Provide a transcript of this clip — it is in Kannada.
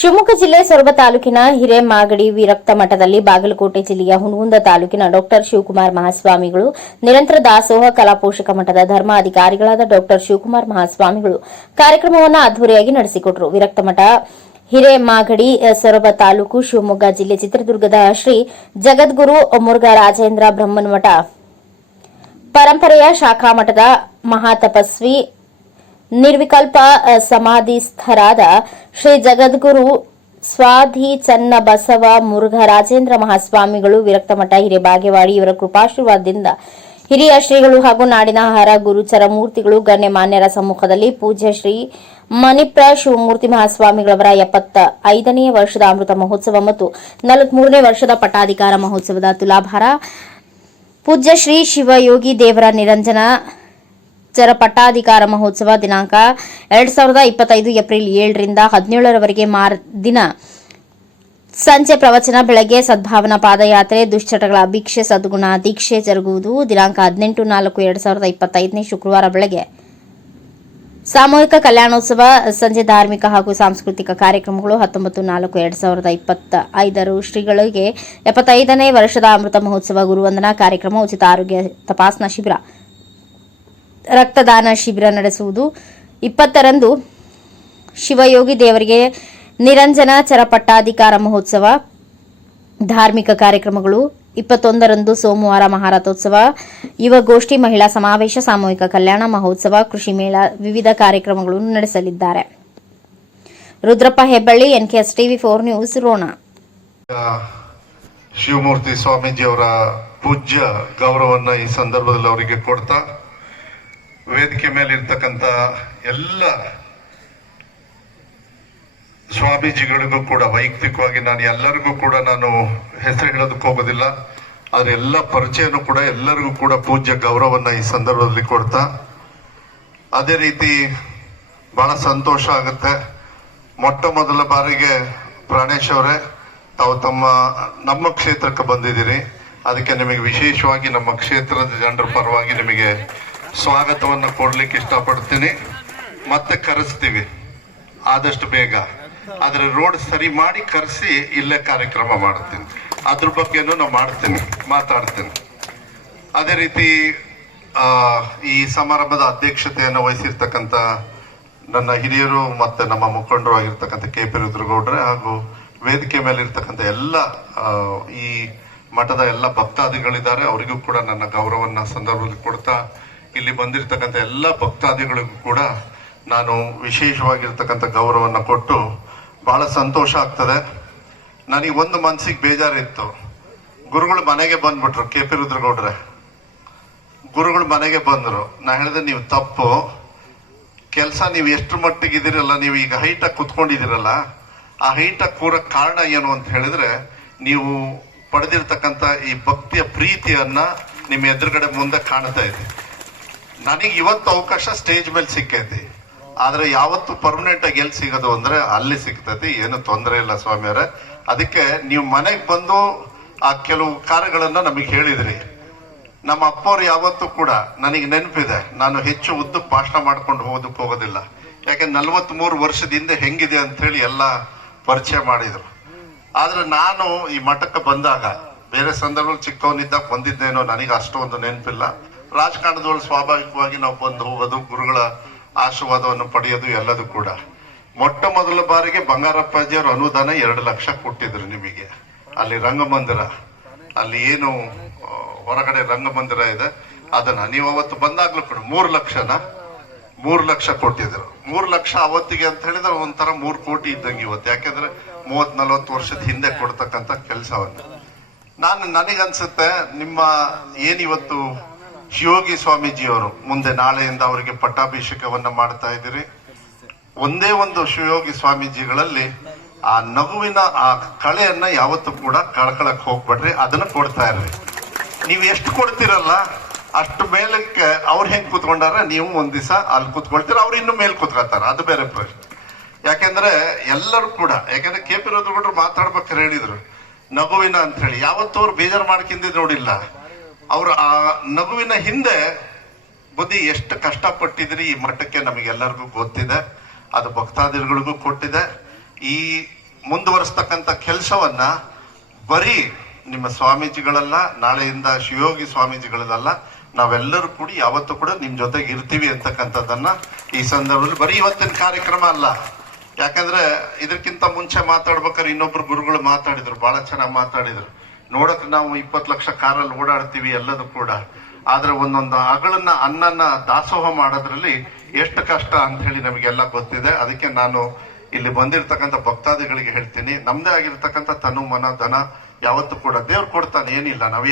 ಶಿವಮೊಗ್ಗ ಜಿಲ್ಲೆ ಸೊರಬ ತಾಲೂಕಿನ ಹಿರೇಮಾಗಡಿ ವಿರಕ್ತ ಮಠದಲ್ಲಿ ಬಾಗಲಕೋಟೆ ಜಿಲ್ಲೆಯ ಹುನಗುಂದ ತಾಲೂಕಿನ ಡಾ ಶಿವಕುಮಾರ ಮಹಾಸ್ವಾಮಿಗಳು ನಿರಂತರ ದಾಸೋಹ ಕಲಾಪೋಷಕ ಮಠದ ಧರ್ಮಾಧಿಕಾರಿಗಳಾದ ಡಾ ಶಿವಕುಮಾರ ಮಹಾಸ್ವಾಮಿಗಳು ಕಾರ್ಯಕ್ರಮವನ್ನು ಅದ್ದೂರಿಯಾಗಿ ನಡೆಸಿಕೊಟ್ಟರು. ವಿರಕ್ತ ಮಠ ಹಿರೇಮಾಗಡಿ ಸೊರಬ ತಾಲೂಕು ಶಿವಮೊಗ್ಗ ಜಿಲ್ಲೆ ಚಿತ್ರದುರ್ಗದ ಶ್ರೀ ಜಗದ್ಗುರು ಮುರುಘರಾಜೇಂದ್ರ ಬ್ರಹ್ಮನ್ಮಠ ಪರಂಪರೆಯ ಶಾಖಾ ಮಠದ ಮಹಾತಪಸ್ವಿ ನಿರ್ವಿಕಲ್ಪ ಸಮಾಧಿಸ್ಥರಾದ ಶ್ರೀ ಜಗದ್ಗುರು ಸ್ವಾಧಿ ಚನ್ನಬಸವ ಮುರುಘರಾಜೇಂದ್ರ ಮಹಾಸ್ವಾಮಿಗಳು ವಿರಕ್ತ ಮಠ ಹಿರೇಬಾಗೇವಾಡಿ ಇವರ ಕೃಪಾಶೀರ್ವಾದದಿಂದ ಹಿರಿಯ ಶ್ರೀಗಳು ಹಾಗೂ ನಾಡಿನ ಹರ ಗುರುಚರ ಮೂರ್ತಿಗಳು ಗಣ್ಯಮಾನ್ಯರ ಸಮ್ಮುಖದಲ್ಲಿ ಪೂಜ್ಯ ಶ್ರೀ ಮಣಿಪ್ರ ಶಿವಮೂರ್ತಿ ಮಹಾಸ್ವಾಮಿಗಳವರ 75ನೇ ವರ್ಷದ ಅಮೃತ ಮಹೋತ್ಸವ ಮತ್ತು 43ನೇ ವರ್ಷದ ಪಟ್ಟಾಧಿಕಾರ ಮಹೋತ್ಸವದ ತುಲಾಭಾರ ಪೂಜ್ಯ ಶ್ರೀ ಶಿವಯೋಗಿ ದೇವರ ನಿರಂಜನ ಚರ ಪಟ್ಟಾಧಿಕಾರ ಮಹೋತ್ಸವ ದಿನಾಂಕ 2025 ಏಪ್ರಿಲ್ 7ರಿಂದ 17ರವರೆಗೆ ದಿನ ಸಂಜೆ ಪ್ರವಚನ, ಬೆಳಗ್ಗೆ ಸದ್ಭಾವನಾ ಪಾದಯಾತ್ರೆ, ದುಶ್ಚಟಗಳ ಭಿಕ್ಷೆ ಸದ್ಗುಣ ದೀಕ್ಷೆ ಜರುಗುವುದು. ದಿನಾಂಕ 18/4/2025 ಶುಕ್ರವಾರ ಬೆಳಗ್ಗೆ ಸಾಮೂಹಿಕ ಕಲ್ಯಾಣೋತ್ಸವ, ಸಂಜೆ ಧಾರ್ಮಿಕ ಹಾಗೂ ಸಾಂಸ್ಕೃತಿಕ ಕಾರ್ಯಕ್ರಮಗಳು. 19/4/2025 ಶ್ರೀಗಳಿಗೆ 75ನೇ ವರ್ಷದ ಅಮೃತ ಮಹೋತ್ಸವ, ಗುರುವಂದನಾ ಕಾರ್ಯಕ್ರಮ, ಉಚಿತ ಆರೋಗ್ಯ ತಪಾಸಣಾ ಶಿಬಿರ, ರಕ್ತದಾನ ಶಿಬಿರ ನಡೆಸುವುದು. 20ರಂದು ಶಿವಯೋಗಿ ದೇವರಿಗೆ ನಿರಂಜನ ಚರ ಪಟ್ಟಾಧಿಕಾರ ಮಹೋತ್ಸವ, ಧಾರ್ಮಿಕ ಕಾರ್ಯಕ್ರಮಗಳು. 21ರಂದು ಸೋಮವಾರ ಮಹಾರಥೋತ್ಸವ, ಯುವಗೋಷ್ಠಿ, ಮಹಿಳಾ ಸಮಾವೇಶ, ಸಾಮೂಹಿಕ ಕಲ್ಯಾಣ ಮಹೋತ್ಸವ, ಕೃಷಿ ಮೇಳ, ವಿವಿಧ ಕಾರ್ಯಕ್ರಮಗಳನ್ನು ನಡೆಸಲಿದ್ದಾರೆ. Rudrappa Hebballi, NKS TV 4 news, Rona. Shivamurthy ಸ್ವಾಮೀಜಿಯವರ ಪೂಜ್ಯ ಗೌರವವನ್ನು ಈ ಸಂದರ್ಭದಲ್ಲಿ ಅವರಿಗೆ ಕೊಡ್ತಾ, ವೇದಿಕೆ ಮೇಲೆ ಇರ್ತಕ್ಕಂಥ ಎಲ್ಲ ಸ್ವಾಮೀಜಿಗಳಿಗೂ ಕೂಡ ವೈಯಕ್ತಿಕವಾಗಿ ನಾನು ಎಲ್ಲರಿಗೂ ಕೂಡ ನಾನು ಹೆಸರು ಹೇಳೋದಕ್ಕೆ ಹೋಗೋದಿಲ್ಲ, ಆದ್ರೆ ಎಲ್ಲ ಪರಿಚಯನೂ ಕೂಡ ಎಲ್ಲರಿಗೂ ಕೂಡ ಪೂಜ್ಯ ಗೌರವನ್ನ ಈ ಸಂದರ್ಭದಲ್ಲಿ ಕೊಡ್ತಾ, ಅದೇ ರೀತಿ ಬಹಳ ಸಂತೋಷ ಆಗುತ್ತೆ. ಮೊಟ್ಟ ಮೊದಲ ಬಾರಿಗೆ ಪ್ರಾಣೇಶ್ ಅವರೇ ತಾವು ನಮ್ಮ ಕ್ಷೇತ್ರಕ್ಕೆ ಬಂದಿದ್ದೀರಿ. ಅದಕ್ಕೆ ನಿಮಗೆ ವಿಶೇಷವಾಗಿ ನಮ್ಮ ಕ್ಷೇತ್ರದ ಜನರ ಪರವಾಗಿ ನಿಮಗೆ ಸ್ವಾಗತವನ್ನು ಕೊಡ್ಲಿಕ್ಕೆ ಇಷ್ಟಪಡ್ತೀನಿ. ಮತ್ತೆ ಕರೆಸ್ತೀವಿ ಆದಷ್ಟು ಬೇಗ, ಆದ್ರೆ ರೋಡ್ ಸರಿ ಮಾಡಿ ಕರೆಸಿ ಇಲ್ಲೇ ಕಾರ್ಯಕ್ರಮ ಮಾಡ್ತೀನಿ. ಅದ್ರ ಬಗ್ಗೆನೂ ನಾವು ಮಾತಾಡ್ತೀನಿ. ಅದೇ ರೀತಿ ಈ ಸಮಾರಂಭದ ಅಧ್ಯಕ್ಷತೆಯನ್ನು ವಹಿಸಿರ್ತಕ್ಕಂಥ ನನ್ನ ಹಿರಿಯರು ಮತ್ತೆ ನಮ್ಮ ಮುಖಂಡರು ಆಗಿರ್ತಕ್ಕಂಥ KP ರುದ್ರಗೌಡ್ರೆ ಹಾಗೂ ವೇದಿಕೆ ಮೇಲೆ ಇರ್ತಕ್ಕಂಥ ಎಲ್ಲ ಈ ಮಠದ ಎಲ್ಲ ಭಕ್ತಾದಿಗಳಿದ್ದಾರೆ, ಅವರಿಗೂ ಕೂಡ ನನ್ನ ಗೌರವನ್ನ ಸಂದರ್ಭದಲ್ಲಿ ಕೊಡ್ತಾ, ಇಲ್ಲಿ ಬಂದಿರತಕ್ಕಂಥ ಎಲ್ಲ ಭಕ್ತಾದಿಗಳಿಗೂ ಕೂಡ ನಾನು ವಿಶೇಷವಾಗಿರ್ತಕ್ಕಂಥ ಗೌರವನ್ನ ಕೊಟ್ಟು ಬಹಳ ಸಂತೋಷ ಆಗ್ತದೆ. ನನಗೆ ಒಂದು ಮನಸ್ಸಿಗೆ ಬೇಜಾರಿತ್ತು. ಗುರುಗಳು ಮನೆಗೆ ಬಂದ್ಬಿಟ್ರು, KP ರುದ್ರಗೌಡ್ರೆ ಗುರುಗಳು ಮನೆಗೆ ಬಂದ್ರು. ನಾ ಹೇಳಿದೆ, ನೀವು ತಪ್ಪು ಕೆಲಸ, ನೀವು ಎಷ್ಟು ಮಟ್ಟಿಗೆ ಇದೀರಲ್ಲ, ನೀವು ಈಗ ಹೈಟಾಗಿ ಕುತ್ಕೊಂಡಿದ್ದೀರಲ್ಲ, ಆ ಹೈಟಾಗಿ ಕೂರಕ್ ಕಾರಣ ಏನು ಅಂತ ಹೇಳಿದ್ರೆ, ನೀವು ಪಡೆದಿರ್ತಕ್ಕಂಥ ಈ ಭಕ್ತಿಯ ಪ್ರೀತಿಯನ್ನ ನಿಮ್ಮ ಎದುರುಗಡೆ ಮುಂದೆ ಕಾಣ್ತಾ ಇದೆ. ನನಗೆ ಇವತ್ತು ಅವಕಾಶ ಸ್ಟೇಜ್ ಮೇಲೆ ಸಿಕ್ಕೈತಿ, ಆದ್ರೆ ಯಾವತ್ತು ಪರ್ಮನೆಂಟ್ ಆಗಿ ಎಲ್ಲಿ ಸಿಗೋದು ಅಂದ್ರೆ ಅಲ್ಲಿ ಸಿಗ್ತೈತಿ. ಏನು ತೊಂದರೆ ಇಲ್ಲ ಸ್ವಾಮಿಯವರೇ. ಅದಕ್ಕೆ ನೀವು ಮನೆಗೆ ಬಂದು ಆ ಕೆಲವು ಕಾರ್ಯಗಳನ್ನ ನಮಗೆ ಹೇಳಿದ್ರಿ. ನಮ್ಮ ಅಪ್ಪವ್ರು ಯಾವತ್ತೂ ಕೂಡ ನನಗೆ ನೆನಪಿದೆ, ನಾನು ಹೆಚ್ಚು ಉದ್ದಕ್ಕೆ ಭಾಷಣ ಮಾಡ್ಕೊಂಡು ಹೋಗೋದಿಲ್ಲ. ಯಾಕೆ 43 ವರ್ಷದ ಹಿಂದೆ ಹೆಂಗಿದೆ ಅಂತ ಹೇಳಿ ಎಲ್ಲ ಪರಿಚಯ ಮಾಡಿದ್ರು. ಆದ್ರೆ ನಾನು ಈ ಮಠಕ್ಕೆ ಬಂದಾಗ ಬೇರೆ ಸಂದರ್ಭದಲ್ಲಿ ಚಿಕ್ಕವನಿದ್ದಾಗ ಬಂದಿದ್ದೇನೋ, ನನಗೆ ಅಷ್ಟೊಂದು ನೆನಪಿಲ್ಲ. ರಾಜಕಾರಣದೊಳಗೆ ಸ್ವಾಭಾವಿಕವಾಗಿ ನಾವು ಬಂದು ಹೋಗೋದು, ಗುರುಗಳ ಆಶೀರ್ವಾದವನ್ನು ಪಡೆಯೋದು ಎಲ್ಲದೂ ಕೂಡ. ಮೊಟ್ಟ ಮೊದಲ ಬಾರಿಗೆ ಬಂಗಾರಪ್ಪಾಜಿಯವರು ಅನುದಾನ 2 ಲಕ್ಷ ಕೊಟ್ಟಿದ್ರು ನಿಮಗೆ. ಅಲ್ಲಿ ರಂಗಮಂದಿರ, ಅಲ್ಲಿ ಏನು ಹೊರಗಡೆ ರಂಗಮಂದಿರ ಇದೆ, ಅದನ್ನ ನೀವು ಅವತ್ತು ಬಂದಾಗ್ಲೂ ಕೂಡ 3 ಲಕ್ಷ ಕೊಟ್ಟಿದ್ರು. 3 ಲಕ್ಷ ಅವತ್ತಿಗೆ ಅಂತ ಹೇಳಿದ್ರೆ ಒಂಥರ 3 ಕೋಟಿ ಇದ್ದಂಗೆ ಇವತ್ತು. ಯಾಕೆಂದ್ರೆ 30-40 ವರ್ಷದ ಹಿಂದೆ ಕೊಡ್ತಕ್ಕಂಥ ಕೆಲಸವನ್ನು ನನಗನ್ಸುತ್ತೆ, ನಿಮ್ಮ ಏನಿವತ್ತು ಶಿವಯೋಗಿ ಸ್ವಾಮೀಜಿಯವರು ಮುಂದೆ ನಾಳೆಯಿಂದ ಅವರಿಗೆ ಪಟ್ಟಾಭಿಷೇಕವನ್ನ ಮಾಡ್ತಾ ಇದ್ದೀರಿ. ಒಂದೇ ಒಂದು ಶಿವಯೋಗಿ ಸ್ವಾಮೀಜಿಗಳಲ್ಲಿ ಆ ನಗುವಿನ ಆ ಕಳೆಯನ್ನ ಯಾವತ್ತೂ ಕೂಡ ಕಳ್ಕೊಳಕ್ ಹೋಗ್ಬೇಡ್ರಿ, ಅದನ್ನ ಕೊಡ್ತಾ ಇರ್ರಿ. ನೀವು ಎಷ್ಟು ಕೊಡ್ತಿರಲ್ಲ ಅಷ್ಟು ಮೇಲಕ್ಕೆ ಅವ್ರು ಹೆಂಗ್ ಕೂತ್ಕೊಂಡಾರ, ನೀವು ಒಂದ್ ದಿವಸ ಅಲ್ಲಿ ಕೂತ್ಕೊಳ್ತೀರ, ಅವ್ರು ಇನ್ನು ಮೇಲ್ ಕೂತ್ಕೊಳ್ತಾರ, ಅದು ಬೇರೆ ಪ್ರಶ್ನೆ. ಯಾಕೆಂದ್ರೆ ಎಲ್ಲರೂ ಕೂಡ, ಯಾಕಂದ್ರೆ KP ರುದ್ರಗೌಡರು ಮಾತಾಡ್ಬೇಕಾದ್ರೆ ಹೇಳಿದ್ರು ನಗುವಿನ ಅಂತ ಹೇಳಿ. ಯಾವತ್ತೂ ಅವ್ರು ಬೇಜಾರು ಮಾಡ್ಕೊಂಡಿದ್ದು ನೋಡಿಲ್ಲ. ಅವ್ರು ಆ ನಗುವಿನ ಹಿಂದೆ ಬುದ್ಧಿ ಎಷ್ಟು ಕಷ್ಟಪಟ್ಟಿದ್ರಿ ಈ ಮಟ್ಟಕ್ಕೆ ನಮಗೆಲ್ಲರಿಗೂ ಗೊತ್ತಿದೆ. ಅದು ಭಕ್ತಾದಿಗಳಿಗೂ ಕೊಟ್ಟಿದೆ. ಈ ಮುಂದುವರಿಸ್ತಕ್ಕಂಥ ಕೆಲಸವನ್ನ ಬರೀ ನಿಮ್ಮ ಸ್ವಾಮೀಜಿಗಳಲ್ಲ, ನಾಳೆಯಿಂದ ಶಿವಯೋಗಿ ಸ್ವಾಮೀಜಿಗಳಲ್ಲ, ನಾವೆಲ್ಲರೂ ಕೂಡಿ ಯಾವತ್ತೂ ಕೂಡ ನಿಮ್ ಜೊತೆಗೆ ಇರ್ತೀವಿ ಅಂತಕ್ಕಂಥದ್ದನ್ನ ಈ ಸಂದರ್ಭದಲ್ಲಿ, ಬರೀ ಇವತ್ತಿನ ಕಾರ್ಯಕ್ರಮ ಅಲ್ಲ. ಯಾಕಂದ್ರೆ ಇದಕ್ಕಿಂತ ಮುಂಚೆ ಮಾತಾಡ್ಬೇಕಾದ್ರೆ ಇನ್ನೊಬ್ರು ಗುರುಗಳು ಮಾತಾಡಿದ್ರು, ಬಹಳ ಚೆನ್ನಾಗಿ ಮಾತಾಡಿದ್ರು. ನೋಡಕ್ ನಾವು 20 ಲಕ್ಷ ಕಾರಲ್ಲಿ ಓಡಾಡ್ತೀವಿ ಎಲ್ಲದೂ ಕೂಡ, ಆದ್ರೆ ಒಂದೊಂದು ಅಗಳನ್ನ ಅನ್ನನ ದಾಸೋಹ ಮಾಡೋದ್ರಲ್ಲಿ ಎಷ್ಟು ಕಷ್ಟ ಅಂತ ಹೇಳಿ ನಮಗೆಲ್ಲ ಗೊತ್ತಿದೆ. ಅದಕ್ಕೆ ನಾನು ಇಲ್ಲಿ ಬಂದಿರತಕ್ಕಂಥ ಭಕ್ತಾದಿಗಳಿಗೆ ಹೇಳ್ತೀನಿ, ನಮ್ದೇ ಆಗಿರ್ತಕ್ಕಂಥ ತನು ಮನ ಧನ ಯಾವತ್ತೂ ಕೂಡ ದೇವ್ರು ಕೊಡ್ತಾನೆ, ಏನಿಲ್ಲ.